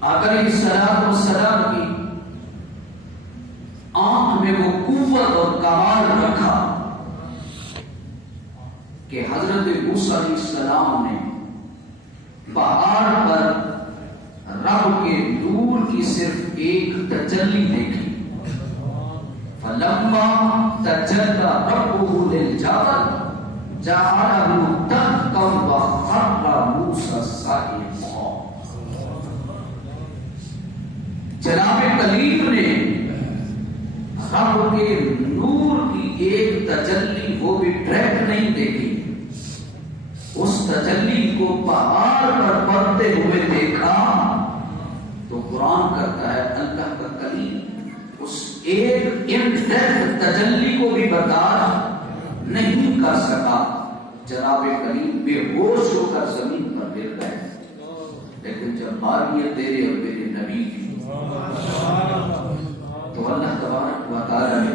آقا علیہ السلام کی آنکھ میں وہ قوت اور کمال رکھا کہ حضرت موسیٰ علیہ السلام نے پہاڑ پر رب کے نور کی صرف ایک تجلی دیکھی. فَلَمَّا تَجَلَّى رَبُّهُ لِلْجَبَلِ جَعَلَهُ دَكًّا وَخَرَّ مُوسَىٰ صَعِقًا. جناب کلیم نے رب کے نور کی ایک تجلی وہ بھی ڈائریکٹ نہیں دیکھی، اس تجلی کو پہاڑ پر پڑتے ہوئے دیکھا. تو قرآن کرتا ہے اللہ کا کلیم اس ایک انڈائریکٹ تجلی کو بھی برداشت نہیں کر سکا. جناب کلیم بے ہوش ہو کر زمین پر گر گئے. لیکن جب باری تیرے اور میرے نبی کی تو اللہ تبارک و تعالی نے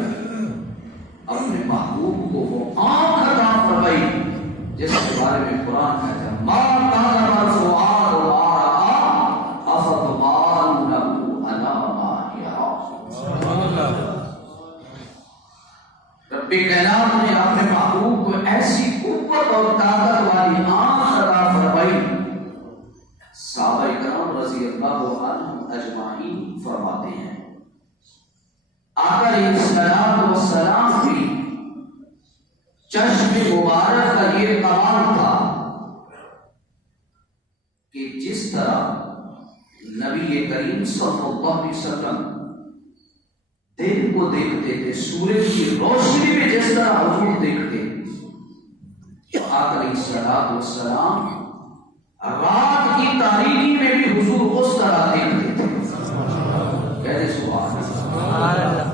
اپنے محبوب کو وہ آنکھ عطا فرمائی جس کے بارے میں قرآن کہتا ہے ما کان مرفوعا وآرآ افتمالونہ علی ما یرا. رب کائنات نے اپنے محبوب کو ایسی قوت اور طاقت والی آنکھ عطا فرمائی. صحابہ کرام رضی اللہ عنہم اجمعین فرماتے ہیں آقا علیہ السلام کی چشم مبارک کا یہ کمال تھا کہ جس طرح نبی کریم صلی اللہ علیہ وسلم دن کو دیکھتے تھے، سورج کی روشنی میں جس طرح حضور دیکھتے، تو آقا علیہ السلام رات کی تاریکی میں بھی حضور اس طرح دیکھتے تھے. کہتے سبحان اللہ.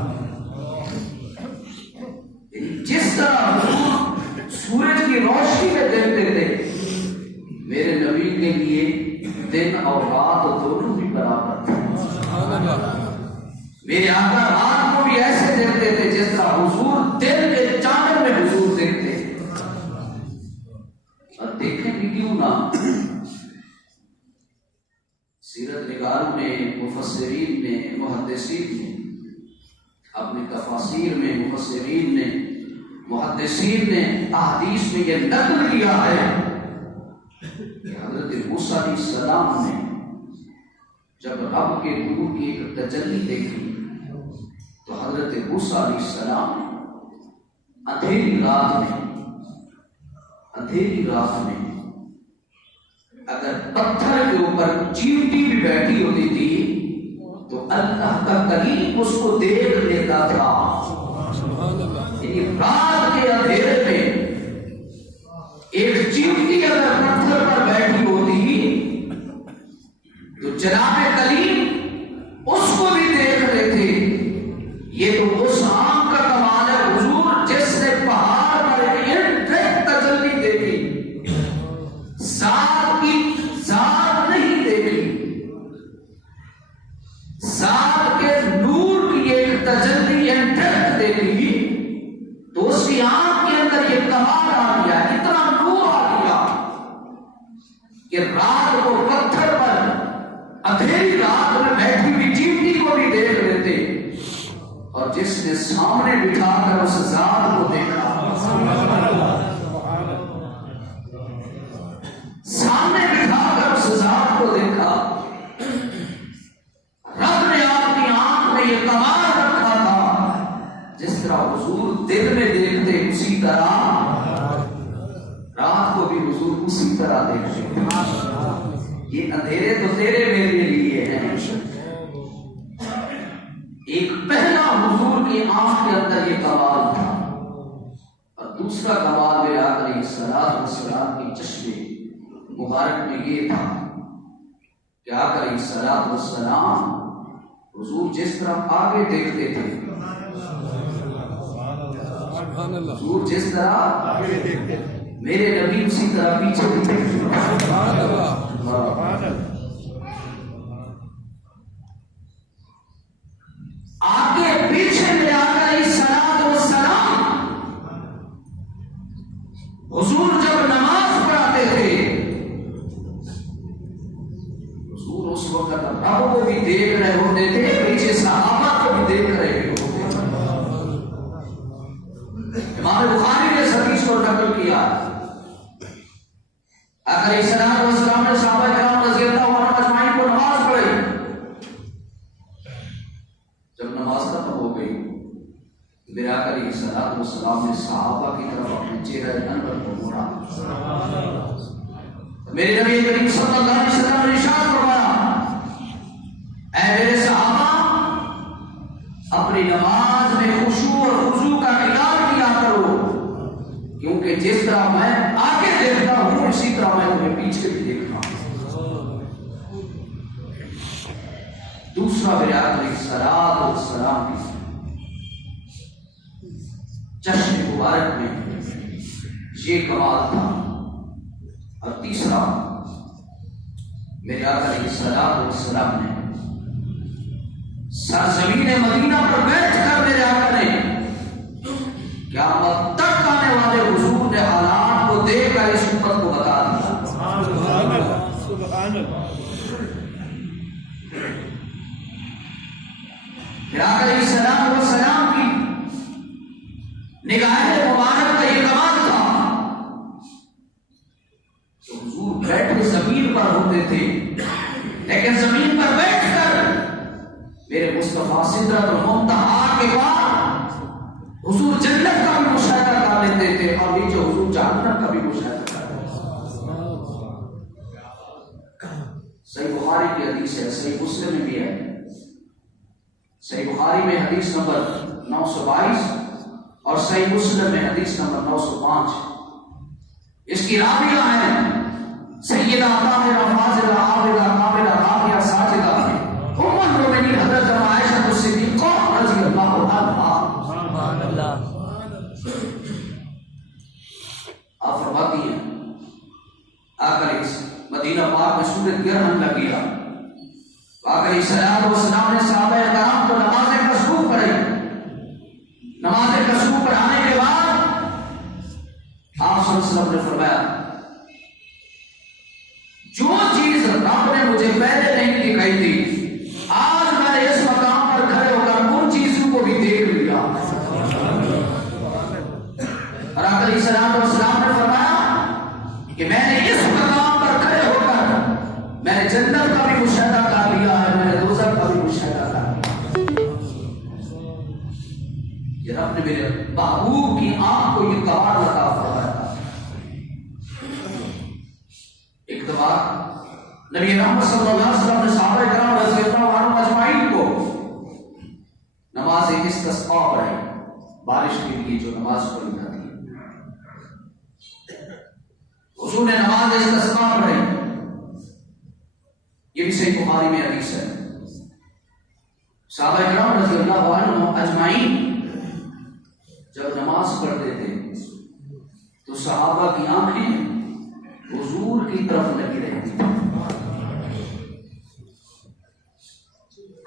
جس طرح حضور سورج کی روشنی میں دیکھتے تھے، میرے نبی کے لیے دن اور رات دونوں بھی برابر تھے. میرے آقا رات کو بھی ایسے دیکھتے تھے جس طرح حضور دن کے چاند میں حضور دیکھتے. اور دیکھیں بھی کیوں نہ، سیرت نگاروں نے، مفسرین نے، محدثین نے اپنی تفاسیر میں، مفسرین نے، محدثین نے احادیث میں یہ نقل کیا ہے کہ حضرت موسیٰ علیہ السلام نے جب رب کے نور کی ایک تجلی دیکھی تو حضرت موسیٰ علیہ السلام نے اندھیری رات میں اگر پتھر کے اوپر چیونٹی بھی بیٹھی ہوتی تھی تو اللہ کا کلیم اس کو دیکھ لیتا تھا. یعنی رات کے اندھیرے میں ایک چیونٹی اگر پتھر پر بیٹھی ہوتی تو جناب کلیم اس کو بھی دیکھ لیتے. یہ تو اس آنکھ کا کمال ہے حضور جس نے پہاڑ پر ایک تجلی دیکھی، ذات کی ذات نہیں دیکھی، ذات کے نور کی ایک تجلی دیکھی. تو اس کی آنکھ کے اندر یہ کمال آ گیا، اتنا نور آ گیا کہ رات کو پتھر پر اندھیری رات میں بیٹھی ہوئی چیونٹی کو بھی دیکھ لیتے. اور جس نے سامنے بٹھا کر اس ذات کو دیکھا، سامنے بٹھا کر اس ذات کو دیکھا، رب نے آپ کی آنکھ میں یہ کمال رکھا تھا. جس طرح حضور دن میں دیکھتے اسی طرح رات کو بھی حضور اسی طرح دیکھتے. یہ اندھیرے تو تیرے میرے لیے ہیں. ایک پہلا حضور کی آنکھ کے اندر یہ کمال تھا، اور دوسرا کمال میرے آقا علیہ السلام کی چشم مبارک میں یہ تھا کہ آقا علیہ السلام حضور جس طرح آگے دیکھتے تھے، حضور جس طرح آگے دیکھتے تھے، میرے نبی اسی طرح پیچھے بھی دیکھتے. آگے پیچھے میرے آقا علیہ السلام حضور جب نماز پڑھاتے تھے، حضور اس وقت رب دیکھ رہے ہوتے تھے، پیچھے صحابہ کو بھی دیکھ رہے ہوتے تھے۔ امام بخاری نے اس حدیث کو نقل کیا، آقا علیہ السلام نے صحابہ کرام رضی اللہ عنہم اجمعین کو نماز پڑھائی۔ جب نماز ختم ہو گئی، میرے آقا علیہ السلام نے صحابہ کی طرف اپنے چہرہ انور کو موڑا، میرے نبی کریم صلی اللہ علیہ وسلم نے ارشاد فرمایا، اے میرے صحابہ، اپنی نماز میں خشوع اور خضوع کا خیال کیا کرو، کیونکہ جس طرح میں آگے دیکھتا ہوں اسی طرح میں تمہیں پیچھے بھی دیکھتا ہوں۔ دوسرا میرے آقا علیہ السلام کی چشم مبارک میں یہ کمال تھا۔ اور تیسرا میرے آقا علیہ السلام نے سرزمین مدینہ پر بیٹھ کر میرے آقا نے قیامت تک آنے والے حضور نے حالات کو دیکھ کر اس امت کو بتا دیا۔ میرے آقا علیہ السلام کی نگاہ مبارک کا یہ کمال تھا، حضور بیٹھے زمین پر ہوتے تھے، لیکن زمین پر بیٹھ کر میرے مصطفیٰ سدرۃ المنتہا کے بعد حضور جنت کا بھی مشاہدہ کر لیتے تھے اور نیچے حضور جہنم کا بھی مشاہدہ کر لیتے تھے۔ صحیح بخاری کی حدیث ہے، صحیح مسلم میں بھی ہے۔ صحیح بخاری میں حدیث نمبر 922 اور صحیح مسلم میں حدیث نمبر 905۔ اس کی راویہ ہیں سیدہ طاہرہ فاضلہ عابدہ قابلہ راکعہ ساجدہ ام المؤمنین حضرت عائشہ صدیقہ رضی اللہ عنہا۔ آپ فرماتی ہیں آقا مدینہ پاک میں سورج گرہن لگ گیا، آقا علیہ السلام نے صحابہ کرام کو نماز کسوف پڑھائی۔ نماز کسوف پڑھانے کے بعد آپ صلی اللہ علیہ وسلم نے فرمایا، جو چیز رب نے مجھے پہلے نہیں دکھائی تھی، آج میں نے اس مقام پر کھڑے ہو کر ان چیزوں کو بھی دیکھ لیا۔ اور آقا علیہ السلام نے فرمایا کہ میں نے اس مقام پر کھڑے ہو کر میں نے جنت کا بھی مشاہدہ کر لیا ہے، میں نے دوزخ کا بھی مشاہدہ کر لیا۔ یہ رب نے میرے محبوب کی آنکھ کو یہ کمال عطا فرمایا تھا۔ ایک دفعہ نبی رحمت صلی اللہ علیہ وسلم نے صحابہ کرام رضی اللہ عنہم اجمعین کو نماز استسقاء پڑھائی، بارش کے لیے جو نماز پڑھی جاتی ہے، حضور نے نماز استسقاء پڑھائی۔ یہ بھی صحیح بخاری میں حدیث ہے۔ صحابہ کرام رضی اللہ عنہم اجمعین جب نماز پڑھتے تھے تو صحابہ کی آنکھیں حضور کی طرف لگی رہتی تھی۔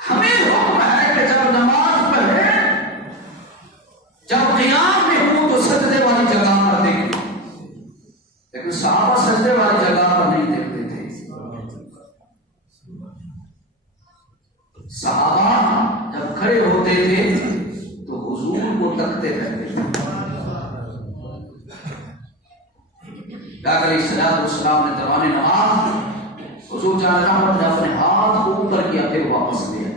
ہمیں حکم ہے کہ جب نماز پڑھے، جب قیام میں ہوں تو سجدے والی جگہ پر دیکھیں، لیکن صحابہ سجدے والی جگہ پر نہیں دیکھتے تھے۔ صحابہ جب کھڑے ہوتے تھے تو حضور کو تکتے رہتے تھے۔ آقا علیہ السلام نے دوران نماز حضور جان رحمت نے اپنے ہاتھ کو اوپر کیا، پھر واپس لیا۔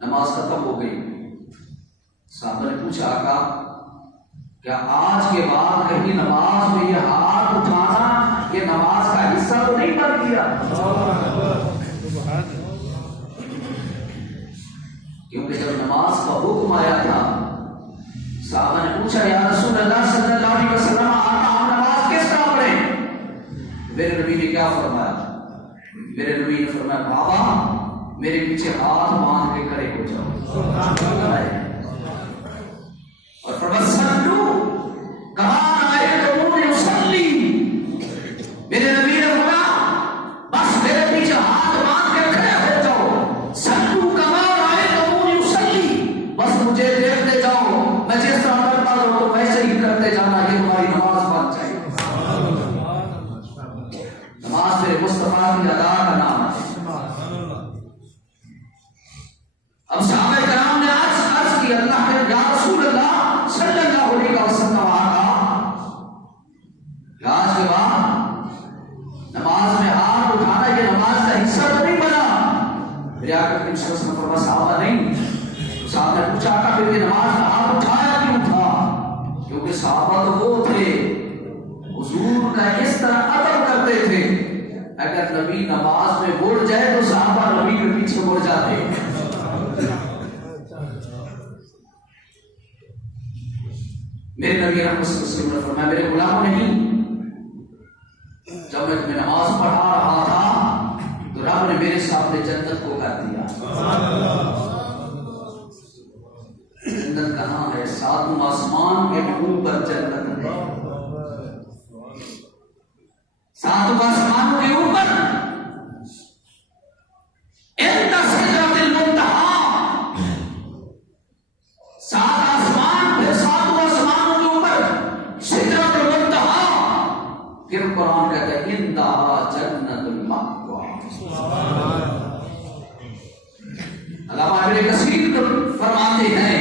نماز ختم ہو گئی، صحابہ نے پوچھا آقا کیا آج کے بعد کہیں نماز میں یہ ہاتھ اٹھانا یہ نماز کا حصہ تو نہیں بن گیا؟ کیونکہ جب نماز کا حکم آیا تھا صحابہ نے پوچھا یا رسول اللہ صلی اللہ علیہ وسلم آقا ہم نماز کس طرح پڑھیں؟ میرے نبی نے کیا فرمایا؟ میرے نبی نے فرمایا بابا میرے پیچھے ہاتھ باندھ کے کھڑے ہو جاؤ، اور فرمایا صلو کما رأیتمونی اصلی۔ میرے نبی نے فرمایا بس میرے پیچھے ہاتھ باندھ کے کھڑے ہو جاؤ، صلو کما رأیتمونی اصلی، بس مجھے دیکھتے جاؤ، میں جس طرح کرتا ہوں تو ویسے ہی کرتے جانا، یہ تمہاری نماز بن جائے۔ نماز میرے مصطفیٰ کی ادا کا نام ہے۔ اگر نبی نماز میں مڑ جائے تو صحابہ نبی کے پیچھے مڑ جاتے ہیں. میرے نبی رحمت صلی اللہ علیہ وسلم نے فرمایا میرے غلاموں نہیں، جب میں تمہیں نماز پڑھا رہا تھا تو رب نے میرے سامنے جنت کو کر دیا. جنت کہاں ہے؟ ساتوں آسمان کے اوپر جنت ہے. ساتوں آسمانوں کے اوپر سدرۃ المنتہا، سات آسمان، پھر ساتوں آسمانوں کے اوپر سدرۃ المنتہا. پھر قرآن کہتا ہے عندہا جنت المأویٰ. علامہ ابن کثیر فرماتے ہیں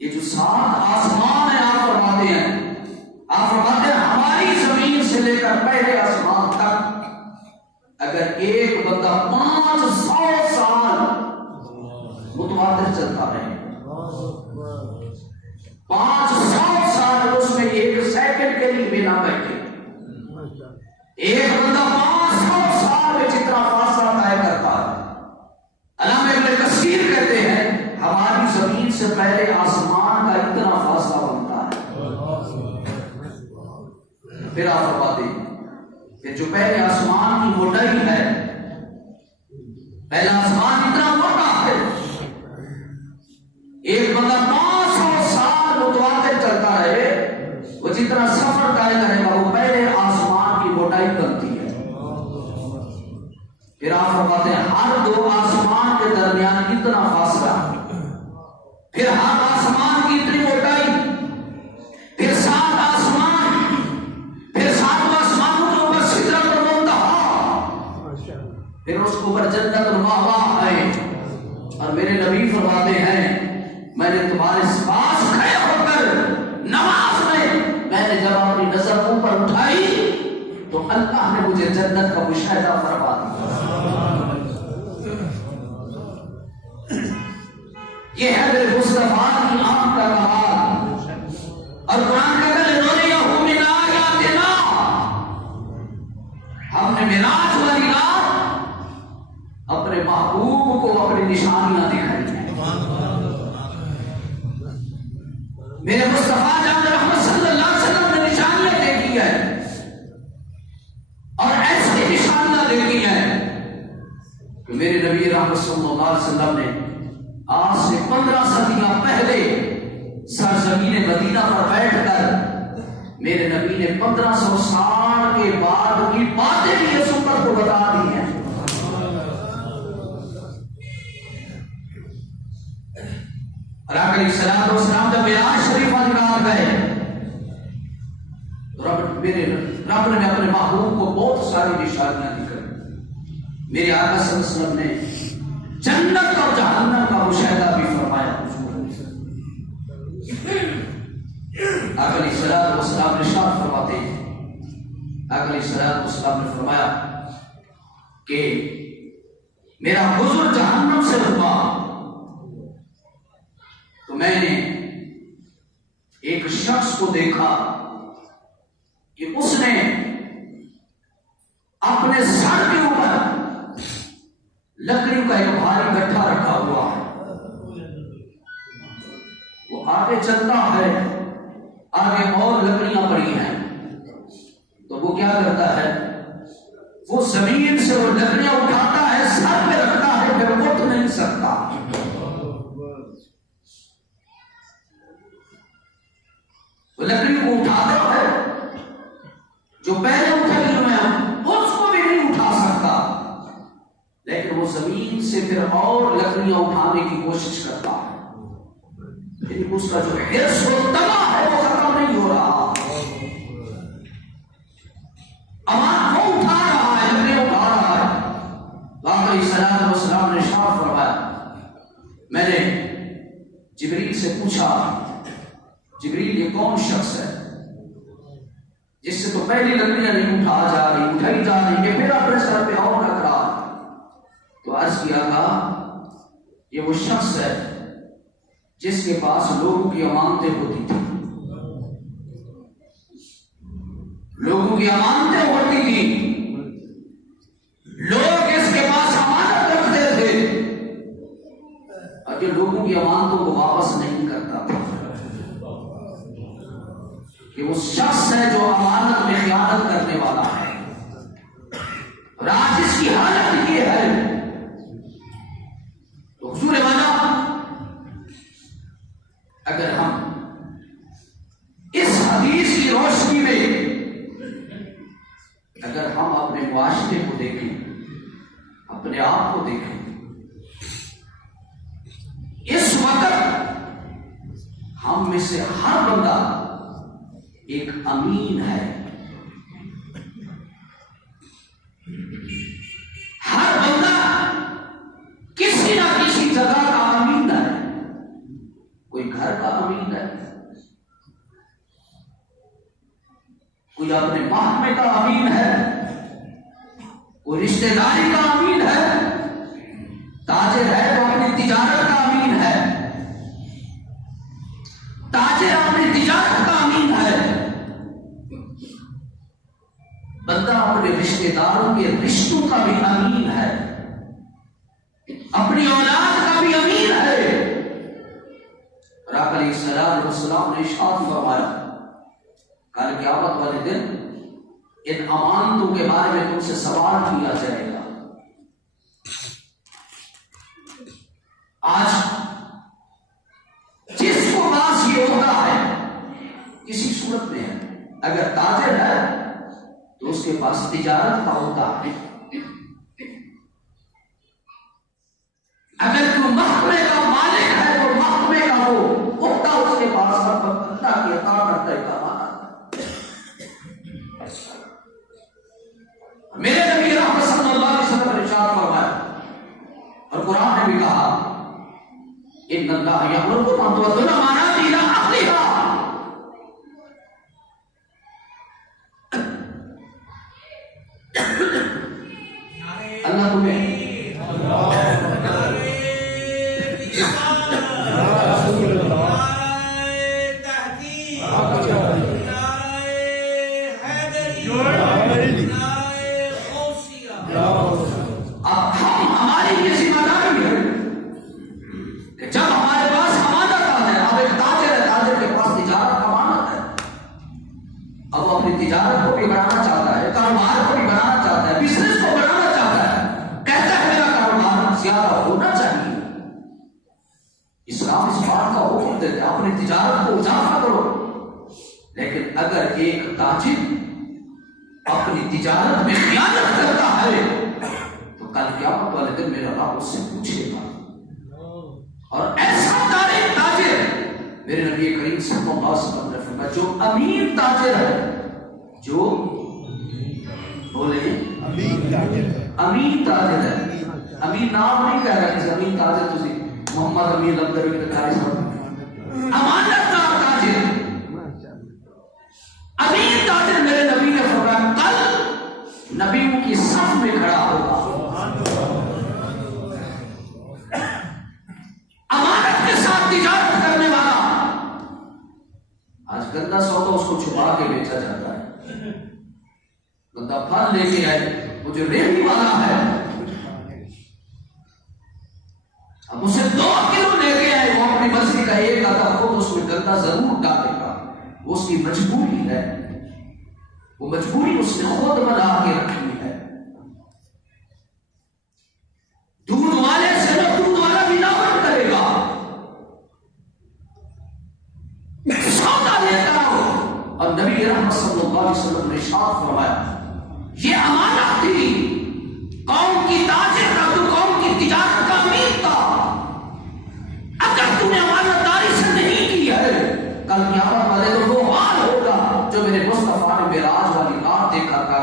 یہ جو سات آسمان ہیں، آپ فرماتے ہیں ہماری زمین سے لے کر پہلے آسمان تک اگر ایک بندہ 500 سال متواتر چلتا رہے، 500 سال اس میں ایک سیکنڈ کے لیے بھی نہ بیٹھے، ایک بندہ 500 سال میں جتنا فاصلہ طے کرتا ہے. علامہ ابن کثیر کہتے ہیں ہماری زمین سے پہلے آسمان کا اتنا فاصلہ بنتا ہے. پھر آپ فرماتے ہیں کہ جو پہلے آسمان کی موٹائی ہے، پہلا آسمان اتنا موٹا ہے، ایک بندہ 500 سال متواتر چلتا رہے، وہ جتنا سفر طے کرے گا وہ پہلے آسمان کی موٹائی بنتی ہے. پھر آپ فرماتے ہیں ہر دو آسمان کے درمیان اتنا فاصلہ، پھر ہر آسمان کی اتنی موٹائی، پھر سات آسمان، پھر سات آسمانوں کے اوپر سدرۃ المنتہا، پھر اس کے اوپر جنت المأویٰ ہے. اور میرے نبی فرماتے ہیں میں نے تمہارے پاس کھڑے ہو کر نماز میں نے جب اپنی نظر اوپر اٹھائی تو اللہ نے مجھے جنت کا مشاہدہ فرما دیا. یہ ہے میرے مصطفیٰ کی آنکھ کا کمال. اور قرآن کا نُرِيَهُ مِنْ آیَاتِنَا، ہم نے معراج والی رات اپنے محبوب کو اپنی نشانیاں دکھائی ہیں. میرے مصطفیٰ جان رحمت صلی اللہ علیہ وسلم نے نشانیاں دیکھی ہیں، اور ایسی نشانیاں دیکھی ہیں کہ میرے نبی رحمت صلی اللہ علیہ وسلم نے آج سے 15 صدیاں پہلے سرزمین مدینہ پر بیٹھ کر میرے نبی نے 1500 سال کے بعد کی باتیں بھی اس امت کو بتا دی ہیں. اور آقا علیہ الصلوۃ والسلام جب معراج شریف والی رات گئے تو رب نے اپنے محبوب کو بہت ساری نشانیاں دکھائی. میرے آقا صلی اللہ علیہ وسلم نے جنت اور جہنم کا مشاہدہ بھی فرمایا. آقا علیہ الصلوۃ والسلام نے ارشاد فرماتے ہیں، آقا علیہ الصلوۃ والسلام نے فرمایا کہ میرا حضور جہنم سے ہوا تو میں نے ایک شخص کو دیکھا کہ اس نے اپنے سر کے اوپر لکڑیوں کا ایک بھاری گٹھا رکھا ہوا ہے. وہ آگے چلتا ہے، آگے اور لکڑیاں پڑی ہیں، تو وہ کیا کرتا ہے، وہ زمین سے وہ لکڑیاں اٹھاتا ہے، سر پہ رکھتا ہے، پھر اٹھ نہیں سکتا. وہ لکڑی کو اٹھاتا ہے، جو پہلے اٹھائی ہوئے ہیں اس کو بھی نہیں اٹھا سکتا، لیکن وہ زمین سے پھر اور لکڑیاں اٹھانے کی کوشش کرتا ہے. لیکن اس کا جو حرص و طمع ہے وہ ختم نہیں ہو رہا. امان وہ اٹھا رہا ہے، لکڑیاں اٹھا رہا ہے. آقا علیہ الصلوۃ والسلام نے ارشاد فرمایا، میں نے جبریل سے پوچھا جبریل یہ کون شخص ہے جس سے تو پہلی لکڑیاں نہیں اٹھائی جا رہی کہ پھر اپنے سر پہ اور رکھ رہا. تو عرض کیا تھا یہ وہ شخص ہے جس کے پاس لوگوں کی امانتیں ہوتی تھی، لوگوں کی امانتیں ہوتی تھی، اس شخص ہے جو امانت میں خیانت کرنے والا ہے، اور آج اس کی حالت یہ ہے۔ تو حضور والا، اگر ہم اس حدیث کی روشنی میں اگر ہم اپنے معاشرے کو دیکھیں، اپنے آپ کو دیکھیں، اس وقت ہم میں سے ہر بندہ ایک امین ہے، ہر بندہ کسی نہ کسی جگہ کا امین ہے، کوئی گھر کا امین ہے، کوئی اپنے محکمے کا امین ہے، کوئی رشتہ داری کا امین ہے، تاجر ہے تو اپنی تجارت کا امین ہے، تاجر اپنی تجارت کا امین ہے، بندہ اپنے رشتہ داروں کے رشتوں کا بھی امین ہے، اپنی اولاد کا بھی امین ہے۔ اور آپ علیہ السلام نے ارشاد فرمایا، کل قیامت والے دن ان امانتوں کے بارے میں تم سے سوال کیا جائے گا۔ آج جس کو پاس یہ ہوتا ہے کسی صورت میں ہے، اگر تاجر ہے تو اس کے پاس تجارت کا ہوتا ہے، اگر کوئی محکمے کا مالک ہے تو محکمے کا وہ ہوتا اس کے پاس اللہ کی عطا کرتا ہے کا مانا۔ میرے نبی رحمت صلی اللہ علیہ وسلم نے ارشاد فرمایا، اور قرآن نے بھی کہا، ان اللہ یأمرکم ان تؤدوا الامانات الی اہلہا۔ اللہ تمہیں تجارت کو بھی بڑھانا چاہتا ہے، کاروبار کو بھی بڑھانا چاہتا ہے، بزنس کو بڑھانا چاہتا ہے، کہتا ہے میرا کاروبار زیادہ ہونا چاہیے۔ اسلام اس بات کا حکم دیتا ہے اپنی تجارت کو اضافہ کرو، لیکن اگر ایک تاجر اپنی تجارت میں خیانت کرتا ہے تو کل قیامت والے دن میرا رب اس سے پوچھے گا۔ اور ایسا تاجر میرے نبی کریم صلی اللہ علیہ وسلم نے فرمایا جو امین تاجر ہے، جو بولے امین تاجر ہے، امین نام نہیں کہہ رہا کہ امین تاجر تسی محمد امین لبدر کے تاجر صاحب، امانت دار تاجر، امین تاجر میرے نبی نے فرمایا کل نبیوں کی صف میں کھڑا ہوگا، امانت کے ساتھ تجارت کرنے والا۔ آج گندا سودا اس کو چھپا کے بیچا جاتا ہے، بندہ پھل لے کے آئے، وہ جو ریڑھی والا ہے اب اسے 2 کلو لے کے آئے، وہ اپنی مرضی کا ایک آدھا خود اس میں گندا ضرور ڈالے گا، وہ اس کی مجبوری ہے، وہ مجبوری اس نے خود بنا کے رکھی ہے۔ دودھ والے سے نہ دودھ والا بھی ناوٹ کرے گا، سودا لیتا ہو۔ اور نبی رحمت صلی اللہ علیہ وسلم نے ارشاد فرمایا، یہ امانت تھی، قوم کی تاجر کا، تو قوم کی تجارت کا امین تھا، اگر تم نے امانت داری سے نہیں کی ہے کل قیامت والے دن وہ حال ہوگا جو میرے مصطفیٰ نے معراج والی رات دیکھا تھا،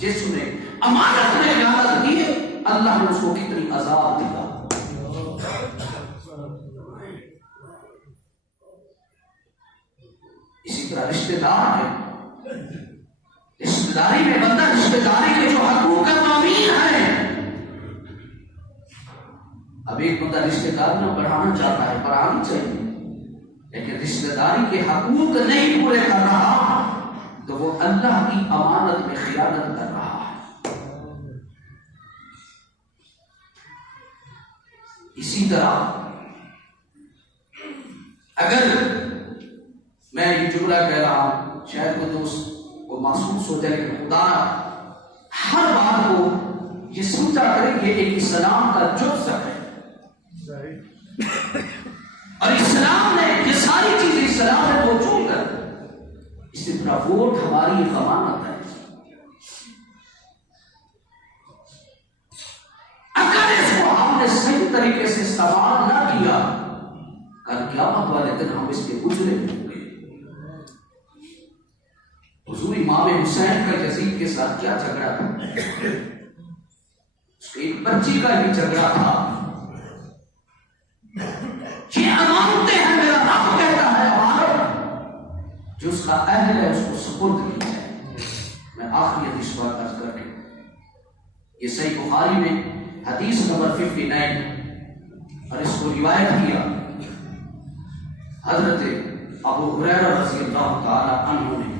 جس نے امانت میں خیانت کی ہے اللہ نے اس کو کتنی عذاب دیا۔ اسی طرح رشتہ دار ہے، رشتہ داری میں بندہ رشتہ داری کے جو حقوق ہیں وہ امین ہے۔ اب ایک بندہ رشتہ داریاں بڑھانا چاہتا ہے، بڑھانی چاہیے، لیکن رشتہ داری کے حقوق نہیں پورے کر رہا تو وہ اللہ کی امانت میں خیانت کر رہا ہے۔ اسی طرح اگر میں یہ جملہ کہہ رہا ہوں شاید کوئی دوست کو محسوس ہو جائے کہ خدا ہر بات کو یہ سمجھا کرے کہ ایک اسلام کا جز ہے، اور اسلام نے یہ ساری چیزیں اسلام میں موجود ہے. اسی طرح ووٹ ہماری ایک امانت ہے. اگر اس کو ہم نے صحیح طریقے سے استعمال نہ کیا، کل قیامت والے دن ہم اس کے گزرے ہوں گے. حضور امام حسین کا یزید کے ساتھ کیا جھگڑا تھا؟ اس کے ایک بچی کا ہی جھگڑا تھا. یہ امانتیں ہیں، میرا رب کہتا ہے امانت جو اس کا اہل ہے اس کو سپرد کی ہے. میں آخری حدیث پر عرض کر کے، یہ صحیح بخاری میں حدیث نمبر 59 اور اس کو روایت کیا حضرت ابو ہریرہ رضی اللہ تعالی عنہ نے.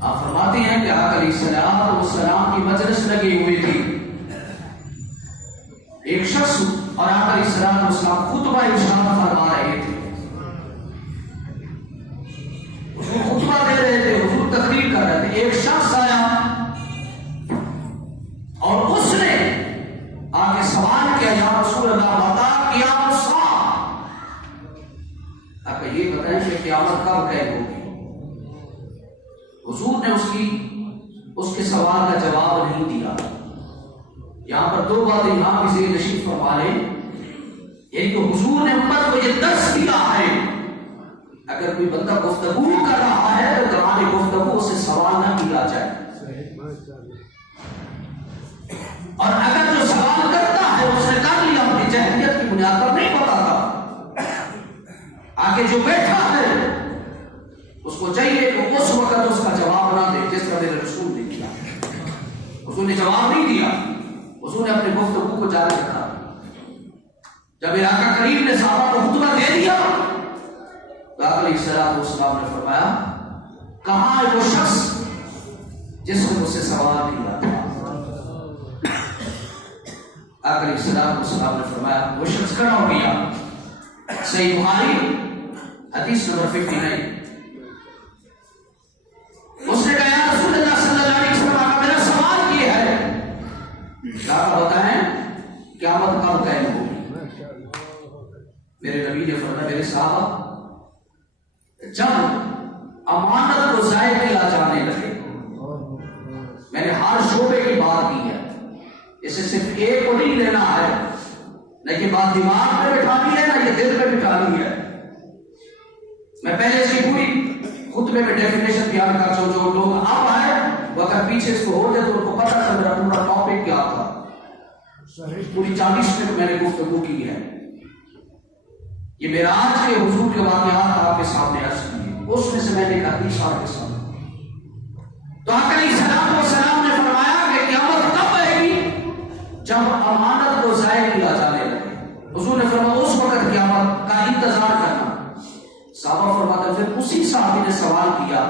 آپ فرماتے ہیں کہ آقا علیہ السلام والسلام کی مجلس لگی ہوئی تھی. ایک شخص اور آقا علیہ السلام والسلام خطبہ ارشاد فرما رہے تھے. اس کو خطبہ دے رہے تھے، حضور تقریر کر رہے تھے. ایک شخص آیا اور اس نے آگے سوال کیا، یا رسول اللہ بتا قیام الساعہ، آقا یہ بتائیں کہ قیامت کب قائم ہوگی. حضور نے اس کے سوال کا جواب نہیں دیا. یہاں پر دو باتیں یہاں بھی ذہن نشین فرما لیں. ایک تو حضور نے امت کو یہ درس دیا ہے، اگر کوئی بندہ گفتگو کر رہا ہے تو تمہاری گفتگو سے سوال نہ کیا جائے، اور اگر جو سوال کرتا ہے اس نے کر لیا اپنی جہلیت کی بنیاد پر نہیں بتاتا، آگے جو بیٹھا ہے اس کو چاہیے کہ اس وقت اس کا جواب نہ دے جس طرح میرے رسول نے کیا. حضور نے جواب نہیں دیا، حضور نے اپنے گفتگو کو جاری رکھا. جب آقا کریم نے صحابہ کو خطبہ دے دیا تو آقا علیہ السلام نے فرمایا کہاں ہے وہ شخص جس نے مجھ سے سوال کیا تھا. آقا علیہ السلام نے فرمایا وہ شخص کھڑا ہو گیا. صحیح بخاری حدیث نمبر 59. اس نے کہا یا رسول اللہ صلی اللہ علیہ وسلم میرا سوال یہ ہے، آقا بتائیں قیامت کب قائم ہوگی. میرے نبی نے فرمایا میرے صحابہ جب امانت کو ضائع کیا جانے لگے، میں نے ہر شعبے کی بات کی ہے، اسے صرف ایک کو نہیں لینا ہے، نہ کہ بات دماغ میں بٹھانی ہے نہ یہ دل میں بٹھانی ہے. میں پہلے اس کی پوری خطبے میں ڈیفینیشن بیان کر چکا. جو لوگ اب آئے وہ اگر پیچھے اس کو ہو جائے تو ان کو پتہ چل میرا پورا ٹاپک کیا تھا. پوری 40 منٹ میں نے گفتگو کی ہے. یہ معراج کے حضور کے واقعات آپ کے سامنے عرض کیے، اس میں سے میں نے ایک حدیث آپ کے سامنے. تو آقا علیہ السلام نے فرمایا کہ قیامت کب آئے گی؟ جب امانت کو ضائع کیا جانے لگے. حضور نے فرمایا اس وقت قیامت کا انتظار کرنا. صحابہ فرماتے ہیں پھر اسی صحابی نے سوال کیا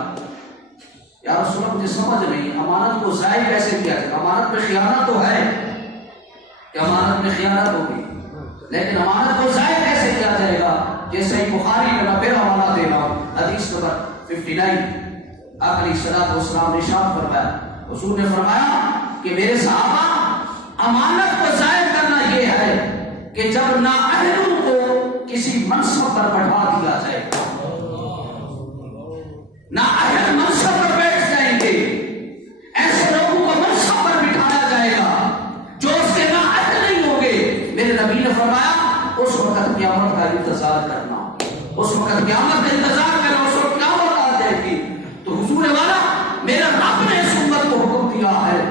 یا رسول اللہ مجھے سمجھ نہیں امانت کو ضائع کیسے کیا جائے. امانت میں خیانت تو ہے کہ امانت میں خیانت ہوگی، لیکن امانت کو ضائع کیسے کیا جائے گا؟ جیسے ہی بخاری میں میں پھر حوالہ دے رہا ہوں حدیث نمبر 59. آقا علیہ السلام نے ارشاد فرمایا، حضور نے فرمایا کہ میرے صحابہ امانت کو ضائع کرنا یہ ہے کہ جب نااہلوں کو کسی منصب پر بٹھا دیا جائے، نااہل منصب پر بیٹھ جائیں گے، ایسے لوگوں کو منصب پر بٹھایا جائے گا جو اس کے نااہل نہیں ہوں گے. میرے نبی نے فرمایا اس وقت قیامت کا انتظار کرنا، اس وقت قیامت کا انتظار کرنا، اس وقت قیامت آ جائے گی. تو حضور والا میرا رب نے اس امت کو حکم دیا ہے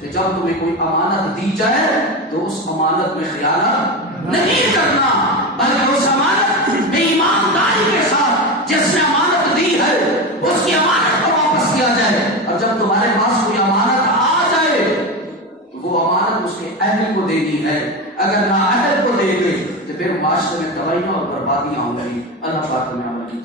کہ جب تمہیں کوئی امانت دی جائے تو اس امانت میں خیانت نہیں کرنا، بلکہ اس امانت میں ایمانداری کے ساتھ جس نے امانت دی ہے اس کی امانت کو واپس کیا جائے. اور جب تمہارے پاس کوئی امانت آ جائے تو وہ امانت اس کے اہل کو دینی ہے. اگر نہ اہل کو دے گئی تو پھر معاشرے میں تباہیاں اور بربادیاں ہوں گی. اللہ پاک ہمیں عمل کی